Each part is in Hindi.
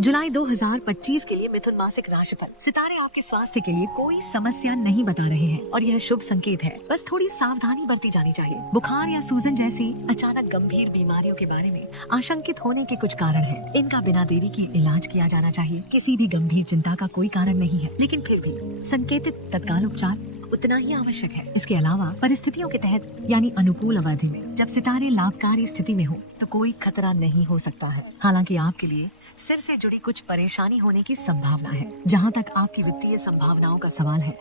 जुलाई 2025 के लिए मिथुन मासिक राशिफल। सितारे आपके स्वास्थ्य के लिए कोई समस्या नहीं बता रहे हैं और यह शुभ संकेत है। बस थोड़ी सावधानी बरती जानी चाहिए। बुखार या सूजन जैसी अचानक गंभीर बीमारियों के बारे में आशंकित होने के कुछ कारण हैं। इनका बिना देरी के इलाज किया जाना चाहिए। किसी भी गंभीर चिंता का कोई कारण नहीं है, लेकिन फिर भी संकेतित तत्काल उपचार उतना ही आवश्यक है। इसके अलावा परिस्थितियों के तहत यानी अनुकूल अवधि में जब सितारे लाभकारी स्थिति में हो तो कोई खतरा नहीं हो सकता है। हालांकि आपके लिए सिर से जुड़ी कुछ परेशानी होने की संभावना है। जहां तक आपकी वित्तीय संभावनाओं का सवाल है,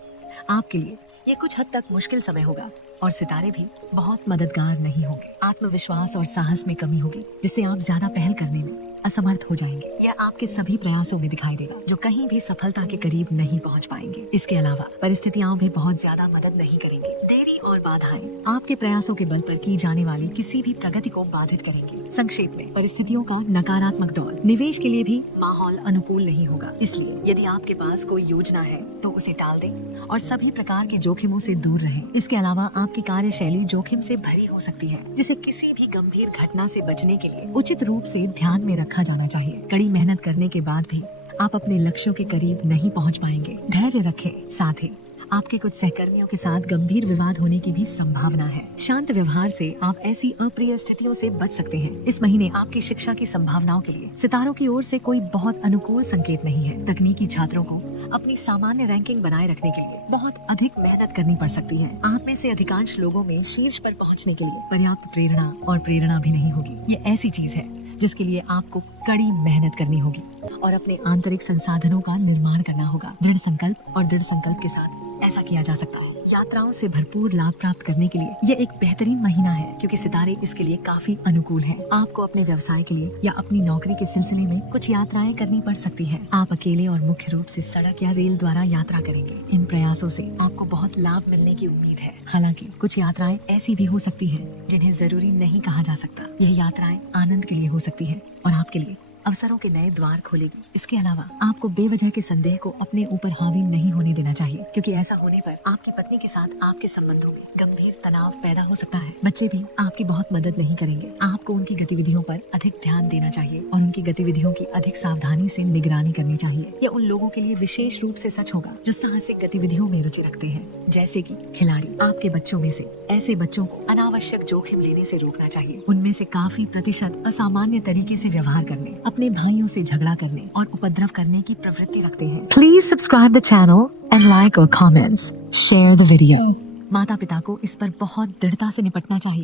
आपके लिए ये कुछ हद तक मुश्किल समय होगा और सितारे भी बहुत मददगार नहीं होंगे। आत्मविश्वास और साहस में कमी होगी, जिससे आप ज्यादा पहल करने में असमर्थ हो जाएंगे। यह आपके सभी प्रयासों में दिखाई देगा, जो कहीं भी सफलता के करीब नहीं पहुंच पाएंगे। इसके अलावा परिस्थितियां भी बहुत ज्यादा मदद नहीं करेंगी। देरी और बाधाएं आपके प्रयासों के बल पर की जाने वाली किसी भी प्रगति को बाधित करेंगी। संक्षेप में, परिस्थितियों का नकारात्मक दौर निवेश के लिए भी माहौल अनुकूल नहीं होगा। इसलिए यदि आपके पास कोई योजना है तो उसे टाल दें और सभी प्रकार के जोखिमों से दूर रहें। इसके अलावा आपकी कार्यशैली जोखिम से भरी हो सकती है, जिसे किसी भी गंभीर घटना से बचने के लिए उचित रूप से ध्यान में रखा जाना चाहिए। कड़ी मेहनत करने के बाद भी आप अपने लक्ष्यों के करीब नहीं पहुंच पाएंगे। धैर्य रखें। साथ ही आपके कुछ सहकर्मियों के साथ गंभीर विवाद होने की भी संभावना है। शांत व्यवहार से आप ऐसी अप्रिय स्थितियों से बच सकते हैं। इस महीने आपकी शिक्षा की संभावनाओं के लिए सितारों की ओर से कोई बहुत अनुकूल संकेत नहीं है। तकनीकी छात्रों को अपनी सामान्य रैंकिंग बनाए रखने के लिए बहुत अधिक मेहनत करनी पड़ सकती है। आप में से अधिकांश लोगों में शीर्ष पर पहुंचने के लिए पर्याप्त प्रेरणा भी नहीं होगी। ये ऐसी चीज है जिसके लिए आपको कड़ी मेहनत करनी होगी और अपने आंतरिक संसाधनों का निर्माण करना होगा। दृढ़ संकल्प के साथ ऐसा किया जा सकता है। यात्राओं से भरपूर लाभ प्राप्त करने के लिए यह एक बेहतरीन महीना है, क्योंकि सितारे इसके लिए काफी अनुकूल हैं। आपको अपने व्यवसाय के लिए या अपनी नौकरी के सिलसिले में कुछ यात्राएं करनी पड़ सकती हैं। आप अकेले और मुख्य रूप से सड़क या रेल द्वारा यात्रा करेंगे। इन प्रयासों से आपको बहुत लाभ मिलने की उम्मीद है। हालांकि कुछ यात्राएं ऐसी भी हो सकती हैं जिन्हें जरूरी नहीं कहा जा सकता। यह यात्राएं आनंद के लिए हो सकती है और आपके लिए अवसरों के नए द्वार खोलेगी। इसके अलावा आपको बेवजह के संदेह को अपने ऊपर हावी नहीं होने देना चाहिए, क्योंकि ऐसा होने पर आपकी पत्नी के साथ आपके संबंधों में गंभीर तनाव पैदा हो सकता है। बच्चे भी आपकी बहुत मदद नहीं करेंगे। आपको उनकी गतिविधियों पर अधिक ध्यान देना चाहिए और उनकी गतिविधियों की अधिक सावधानी से निगरानी करनी चाहिए। यह उन लोगों के लिए विशेष रूप से सच होगा जो साहसिक गतिविधियों में रुचि रखते हैं, जैसे कि खिलाड़ी। आपके बच्चों में से ऐसे बच्चों को अनावश्यक जोखिम लेने से रोकना चाहिए। उनमें से काफी प्रतिशत असामान्य तरीके से व्यवहार करने, अपने भाइयों से झगड़ा करने और उपद्रव करने की प्रवृत्ति रखते हैं। Please subscribe the channel and like और कमेंट्स, शेयर द वीडियो। माता पिता को इस पर बहुत दृढ़ता से निपटना चाहिए।